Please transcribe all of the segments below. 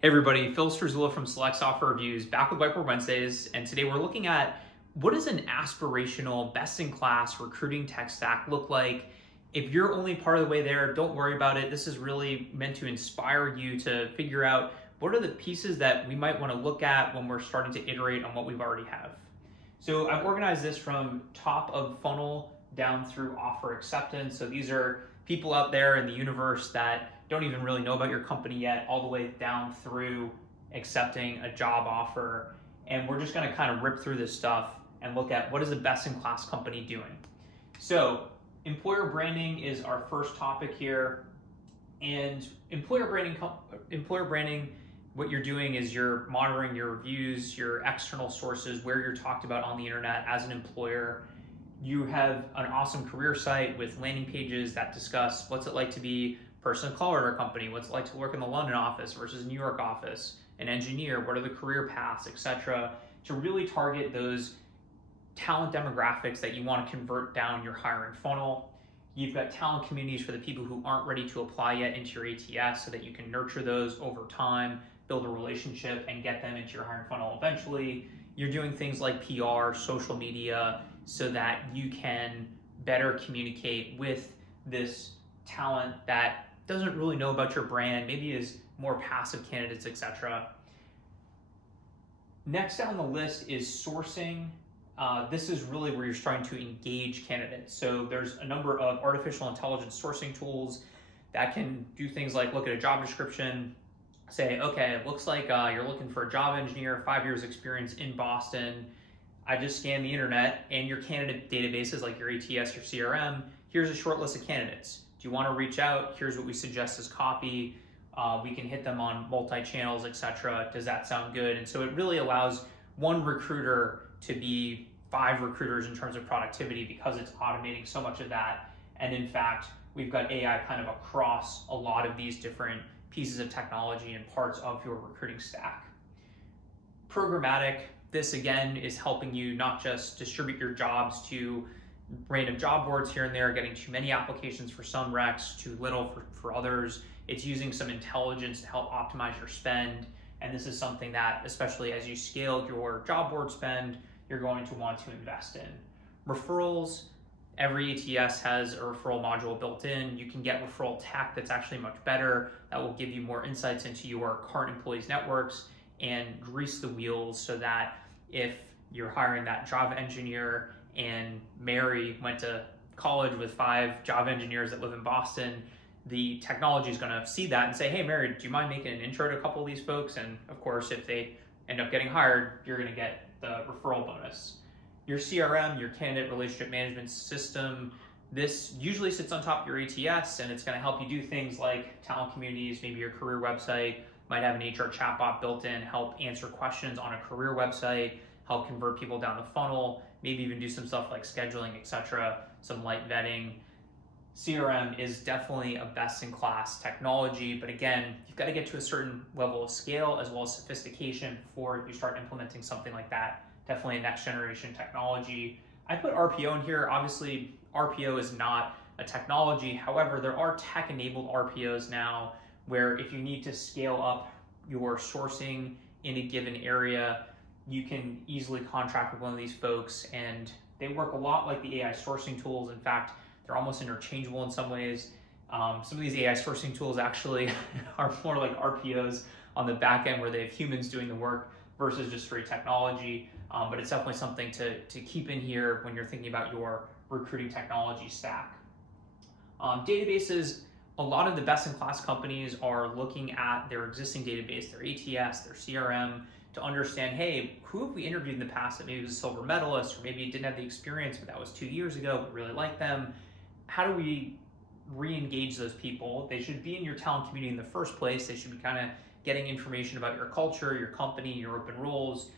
Hey everybody, Phil Struzula from Select Software Reviews back with Whiteboard Wednesdays, and today we're looking at what does an aspirational, best-in-class recruiting tech stack look like. If you're only part of the way there, don't worry about it. This is really meant to inspire you to figure out what are the pieces that we might want to look at when we're starting to iterate on what we've already have. So I've organized this from top of funnel down through offer acceptance. So these are people out there in the universe that don't even really know about your company yet, all the way down through accepting a job offer. And we're just gonna kind of rip through this stuff and look at what is a best-in-class company doing. So employer branding is our first topic here. And employer branding, what you're doing is you're monitoring your reviews, your external sources, where you're talked about on the internet as an employer. You have an awesome career site with landing pages that discuss what's it like to be person of color at our company, what's it like to work in the London office versus New York office, an engineer, what are the career paths, etc., to really target those talent demographics that you want to convert down your hiring funnel. You've got talent communities for the people who aren't ready to apply yet into your ATS so that you can nurture those over time, build a relationship, and get them into your hiring funnel eventually. You're doing things like PR, social media, so that you can better communicate with this talent that doesn't really know about your brand, maybe is more passive candidates, etc. Next down the list is sourcing. This is really where you're starting to engage candidates. So there's a number of artificial intelligence sourcing tools that can do things like look at a job description, say, okay, it looks like you're looking for a job engineer, 5 years experience in Boston. I just scanned the internet and your candidate databases like your ATS, your CRM. Here's a short list of candidates. Do you want to reach out? Here's what we suggest as copy. We can hit them on multi-channels, etc. Does that sound good? And so it really allows one recruiter to be 5 recruiters in terms of productivity because it's automating so much of that. And in fact, we've got AI kind of across a lot of these different pieces of technology and parts of your recruiting stack. Programmatic, this again is helping you not just distribute your jobs to random job boards here and there, getting too many applications for some recs, too little for others. It's using some intelligence to help optimize your spend. And this is something that, especially as you scale your job board spend, you're going to want to invest in. Referrals, every ATS has a referral module built in. You can get referral tech that's actually much better, that will give you more insights into your current employees' networks and grease the wheels so that if you're hiring that Java engineer and Mary went to college with 5 Java engineers that live in Boston, the technology is going to see that and say, hey, Mary, do you mind making an intro to a couple of these folks? And of course, if they end up getting hired, you're going to get the referral bonus. Your CRM, your candidate relationship management system, this usually sits on top of your ATS, and it's going to help you do things like talent communities, maybe your career website might have an HR chatbot built in, help answer questions on a career website, help convert people down the funnel, maybe even do some stuff like scheduling, etc., some light vetting. CRM is definitely a best-in-class technology, but again, you've got to get to a certain level of scale as well as sophistication before you start implementing something like that. Definitely a next-generation technology. I put RPO in here. Obviously, RPO is not a technology. However, there are tech-enabled RPOs now where if you need to scale up your sourcing in a given area, you can easily contract with one of these folks, and they work a lot like the AI sourcing tools. In fact, they're almost interchangeable in some ways. Some of these AI sourcing tools actually are more like RPOs on the back end where they have humans doing the work versus just straight technology. But it's definitely something to keep in here when you're thinking about your recruiting technology stack. Databases, a lot of the best-in-class companies are looking at their existing database, their ATS, their CRM, to understand, hey, who have we interviewed in the past that maybe was a silver medalist, or maybe didn't have the experience, but that was 2 years ago, but really like them. How do we re-engage those people? They should be in your talent community in the first place. They should be kind of getting information about your culture, your company, your open roles.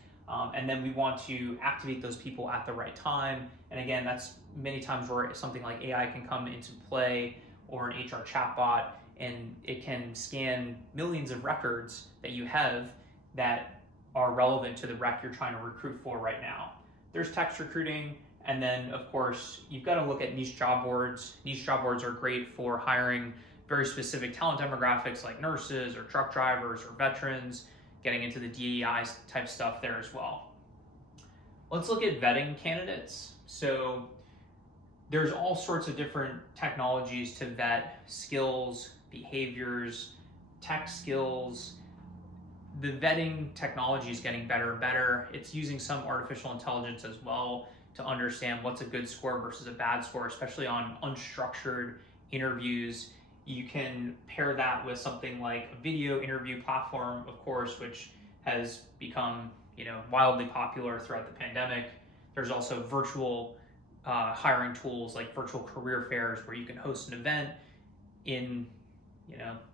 And then we want to activate those people at the right time. And again, that's many times where something like AI can come into play, or an HR chatbot, and it can scan millions of records that you have that are relevant to the rec you're trying to recruit for right now. There's text recruiting, and then of course, you've got to look at niche job boards. Niche job boards are great for hiring very specific talent demographics like nurses or truck drivers or veterans, getting into the DEI type stuff there as well. Let's look at vetting candidates. So there's all sorts of different technologies to vet skills, behaviors, tech skills. The vetting technology is getting better and better. It's using some artificial intelligence as well to understand what's a good score versus a bad score, especially on unstructured interviews. You can pair that with something like a video interview platform, of course, which has become, wildly popular throughout the pandemic. There's also virtual hiring tools like virtual career fairs where you can host an event in,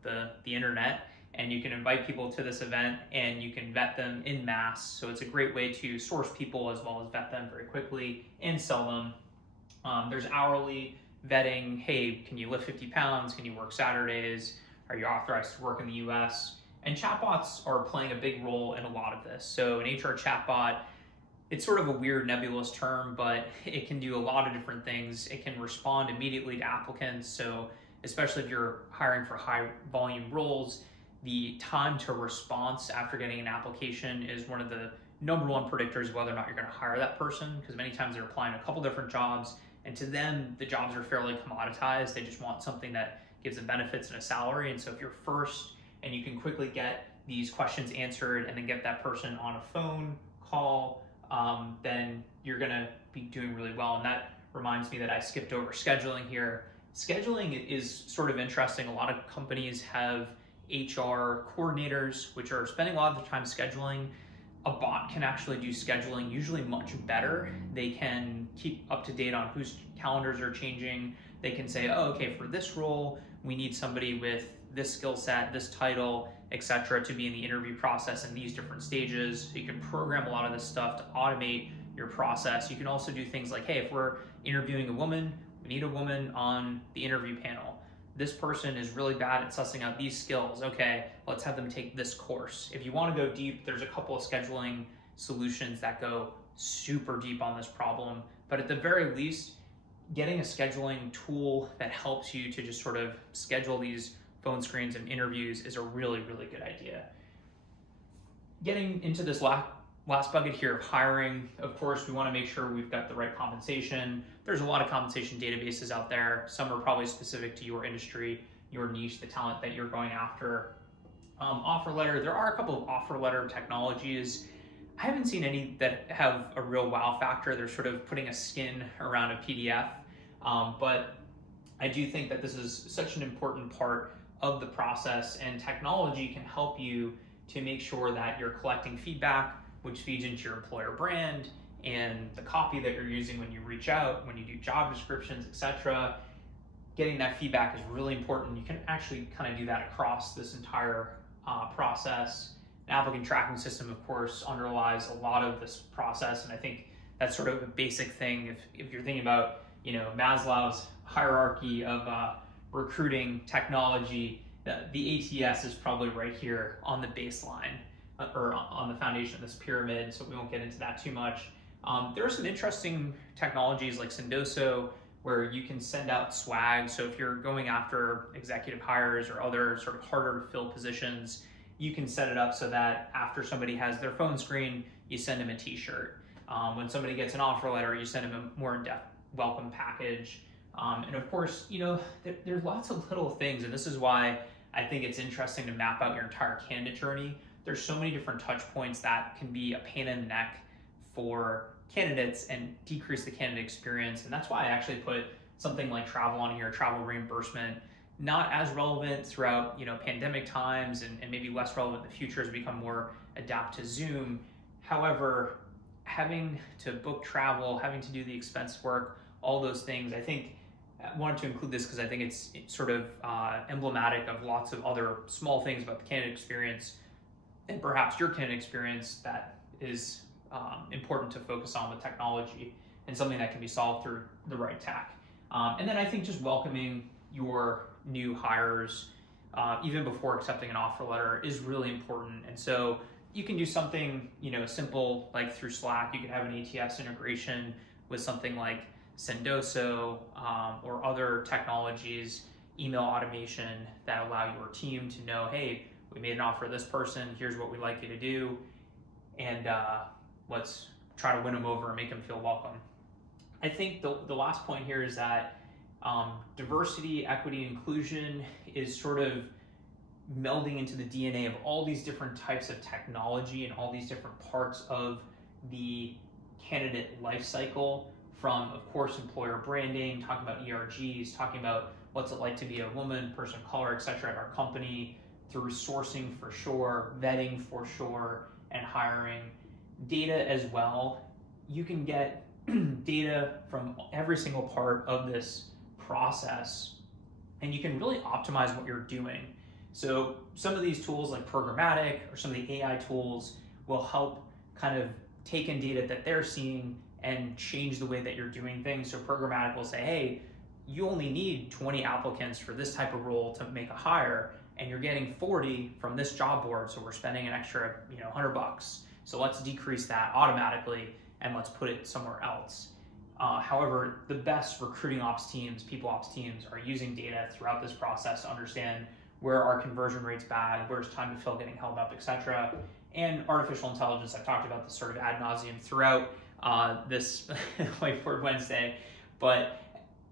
the internet, and you can invite people to this event and you can vet them in mass. So it's a great way to source people as well as vet them very quickly and sell them. There's hourly vetting. Hey, can you lift 50 pounds? Can you work Saturdays? Are you authorized to work in the US? And chatbots are playing a big role in a lot of this. So an HR chatbot, it's sort of a weird nebulous term, but it can do a lot of different things. It can respond immediately to applicants. So especially if you're hiring for high volume roles, the time to response after getting an application is one of the number one predictors of whether or not you're going to hire that person, because many times they're applying a couple different jobs, and to them, the jobs are fairly commoditized. They just want something that gives them benefits and a salary. And so if you're first and you can quickly get these questions answered and then get that person on a phone call, then you're going to be doing really well. And that reminds me that I skipped over scheduling here. Scheduling is sort of interesting. A lot of companies have HR coordinators, which are spending a lot of the time scheduling. A bot can actually do scheduling usually much better. They can keep up to date on whose calendars are changing. They can say, oh, okay, for this role, we need somebody with this skill set, this title, etc., to be in the interview process in these different stages. So you can program a lot of this stuff to automate your process. You can also do things like, hey, if we're interviewing a woman, we need a woman on the interview panel. This person is really bad at sussing out these skills. Okay, let's have them take this course. If you want to go deep, there's a couple of scheduling solutions that go super deep on this problem. But at the very least, getting a scheduling tool that helps you to just sort of schedule these phone screens and interviews is a really, really good idea. Getting into this last bucket here of hiring, of course, we want to make sure we've got the right compensation. There's a lot of compensation databases out there. Some are probably specific to your industry, your niche, the talent that you're going after. Offer letter, there are a couple of offer letter technologies. I haven't seen any that have a real wow factor. They're sort of putting a skin around a PDF. But I do think that this is such an important part of the process, and technology can help you to make sure that you're collecting feedback, which feeds into your employer brand and the copy that you're using when you reach out, when you do job descriptions, etc. Getting that feedback is really important. You can actually kind of do that across this entire process. An applicant tracking system, of course, underlies a lot of this process, and I think that's sort of a basic thing. If you're thinking about, Maslow's hierarchy of recruiting technology, the ATS is probably right here on the baseline or on the foundation of this pyramid, so we won't get into that too much. There are some interesting technologies like Sendoso where you can send out swag. So if you're going after executive hires or other sort of harder to fill positions, you can set it up so that after somebody has their phone screen, you send them a t-shirt. When somebody gets an offer letter, you send them a more in-depth welcome package. And of course, there's lots of little things, and this is why I think it's interesting to map out your entire candidate journey. There's so many different touch points that can be a pain in the neck for candidates and decrease the candidate experience. And that's why I actually put something like travel on here, travel reimbursement, not as relevant throughout, pandemic times, and maybe less relevant in the future as we become more adapt to Zoom. However, having to book travel, having to do the expense work, all those things, I think I wanted to include this because I think it's sort of emblematic of lots of other small things about the candidate experience and perhaps your candidate experience that is important to focus on with technology and something that can be solved through the right tech. And then I think just welcoming your new hires even before accepting an offer letter is really important. And so you can do something simple like through Slack. You can have an ATS integration with something like Sendoso or other technologies. email automation that allow your team to know, hey, we made an offer to this person, here's what we'd like you to do, and let's try to win them over and make them feel welcome. I think the last point here is that diversity, equity, inclusion is sort of melding into the DNA of all these different types of technology and all these different parts of the candidate life cycle, from, of course, employer branding, talking about ERGs, talking about what's it like to be a woman, person of color, etc. at our company, through sourcing for sure, vetting for sure, and hiring. Data as well. You can get data from every single part of this process, and you can really optimize what you're doing. So some of these tools like programmatic or some of the AI tools will help kind of take in data that they're seeing and change the way that you're doing things. So programmatic will say, hey, you only need 20 applicants for this type of role to make a hire, and you're getting 40 from this job board, so we're spending an extra $100. So let's decrease that automatically and let's put it somewhere else. However, the best recruiting ops teams, people ops teams, are using data throughout this process to understand where are conversion rates bad, where's time to fill getting held up, etc. And artificial intelligence, I've talked about this sort of ad nauseum throughout this Whiteboard Wednesday, but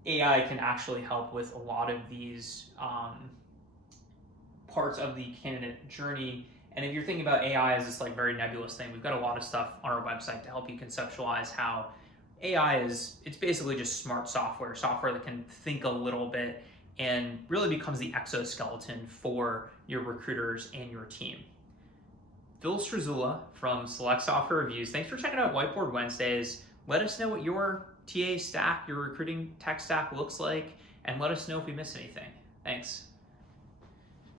AI can actually help with a lot of these parts of the candidate journey. And if you're thinking about AI as this like very nebulous thing, we've got a lot of stuff on our website to help you conceptualize how AI it's basically just smart software that can think a little bit and really becomes the exoskeleton for your recruiters and your team. Phil Strazula from Select Software Reviews. Thanks for checking out Whiteboard Wednesdays. Let us know what your TA stack, your recruiting tech stack looks like, and let us know if we missed anything. Thanks.